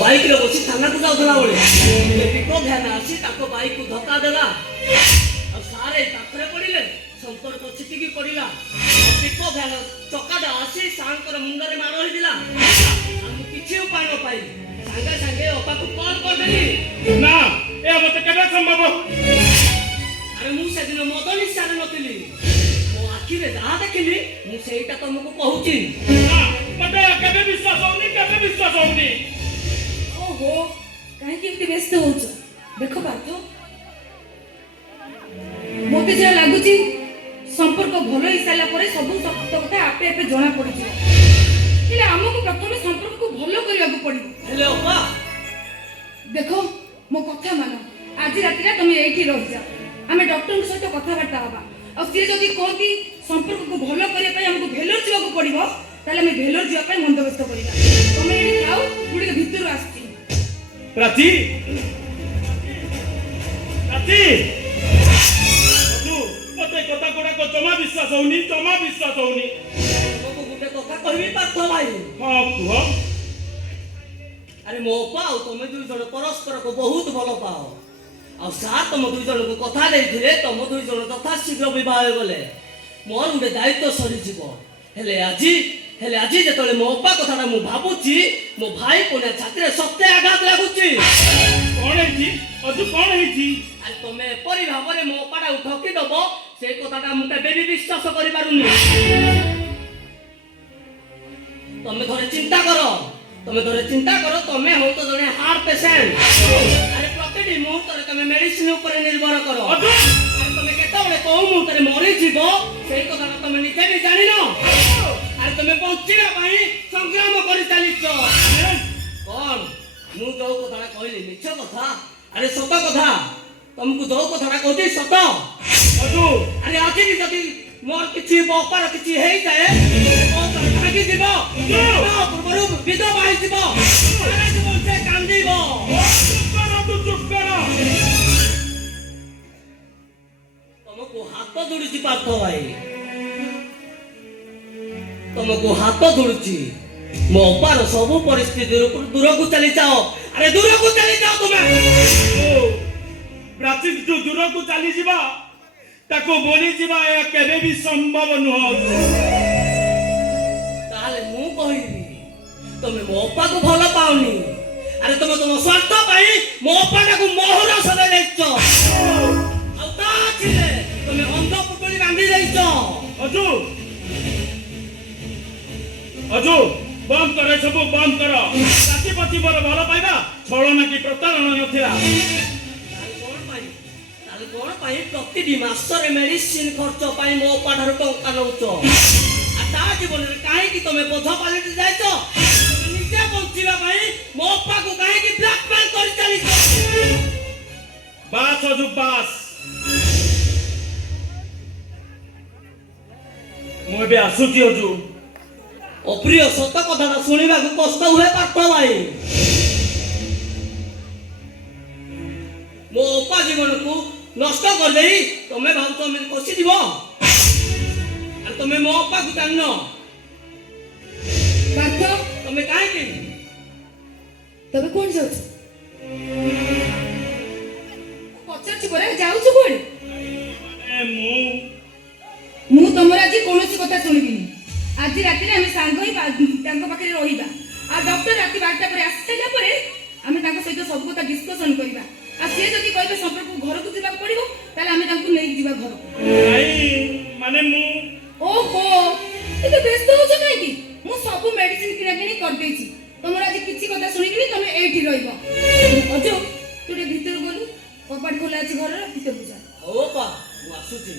bike रे बसी थाना को जाउथला बोले पिको भ्यान आसी ताको बाइक को धक्का देला और सारे पाखरे पड़िले संपर्क छिटिकी पड़िला पिको भ्यान चकाटा आसी सांकर मुंडरे मारो ही दिला हम किछि उपाय न पाई संगे संगे अपा को कॉल कर देली ना ए मते केबे संभव अरे मु से दिन मदन इच्छा नथिली मो आखि रे जा देखिली मु सेईटा तुमको कहूची ना मते केबे विश्वास होउनी ओहो काहे कि व्यस्त होछ देखो पार्थ मोते जे लागुची संपर्क भलो ही साला परे सब सत्य कथा आपे आपे जणा पड़ुची हेले हमको प्रथमे संपर्क को भलो करिया को पड़ी हेले अपा देखो मो कथा मानो आज राति तुम एठी रह जा हमें डॉक्टर के सहित कथा बार्ता हबा और सी जदी कहती संपर्क को भलो करिया पय हमको भेलोर जीवा को पड़िबो ताले हम भेलोर जीवा पय बंदोबस्त करिबा तुम एठी खाओ गुडी के भीतर आस्ती प्राची प्राची तू मते कथा कोडा को जमा विश्वास होउनी तुमको गुटे कथा कहबी पार्थ भाई हां कुह अरे मो पाओ तुम दुई जन परस्पर को बहुत भल पाओ आ सा तुम दुई जन को कथा देथिले तुम दुई जन तथा शीघ्र विवाह गले मोर गुटे दायित्व सरी जीवो हेले आजी जेतले मो अपा कथाटा मु भाबुची मो भाई कोने छात्र सत्य आघात लागुची कोन हेची अजु कोन हेची अरे तुमे परि भाबरे मो अपाटा उठकी दबो से कथाटा मु केबे भी विश्वास करि पारुनी तुमे घरे चिंता करो तुमे हो तो जने हार्ट पेशेंट अरे प्रतिदिन मुहूर्त तुमे मेडिसिन ऊपर निर्भर करो अजु अरे तुमे केतबेले को मुहूर्त मरि जीवो से कथाटा तुमे निजे भी जानिनो अरे तुमे बंचिबा पई संग्राम करि चलिछो कोन मु जो कथा कहली मिछ कथा अरे सत कथा तुमको जो कथा कहती सत अजु अरे आखि भी जदी मोर किछि बपार किछि हेई जाए बहुत भागी जीवो ना पूर्वरु विधवा होई जीवो सारा जीवन से कांदीबो चुप करो तुमको हाथ जोड़ुची पार्थ भाई तुमको हाथ जोड़ुची मो अपार सब परिस्थिति दूर को चली जाओ अरे दूर को चली जाओ तुम्हें प्राची जो दूर को चली जीवा ताको बोली जीवा या केबे भी संभव नुह ताले मु कहिबी तुमे मो अपा को भलो पाउनी अरे तुम स्वार्थ पाई मो अपाटा को मोहर सदा देछो आ ता छिले तुमे अंध पुटली बांधी देछो अजु बंद करे सब बंद करो राति पति बर भल पाइबा छळना की प्रतारणा नथिला कोन पाई प्रति मासरे मेडिसिन खर्च पाई मो पाठार टंका नउचो आ ता जीवन रे काहे कि तुमे बोझ पालटी जाइछो निजे बंचिबा पाई मो अपा को काहे कि ब्लैकमेल करि चलिछो बास अजु बास मो बे आसुची अजु अप्रिय सत कथाटा शुणा कष्ट हुए पार्थ भाई मो अपा जीवन को नष्ट कर दे तुम्हें भाव तुम कषि जीव और तुम्हें मो अपा को जान पार्थ तुम्हें कहीं तबे कोन जाउछ पचार छी बरे जाउछ कोन मु मु तमरा जी कोनोसी कथा सुनिबिनी आज राति रे हम सांग ही तांको पाखरे रहिबा आ डॉक्टर राति 12टा पर आसीला परे हम तांको सहित सब कथा डिस्कशन करबा आ से जदी कहबे संपर्क घर को जीवा पड़िबो ताले हम तांको नै जीवा घर नहीं माने मु ओहो एते व्यस्त हो छ काई की मु सब मेडिसिन किना किनी कर देछि तमरा आज किछि कथा सुनिबिनी तमे एठी रहिबो अजो तुडे भीतर गलु कपाट खोला अछि घर रे भीतर बुझा हो पा मु आसुची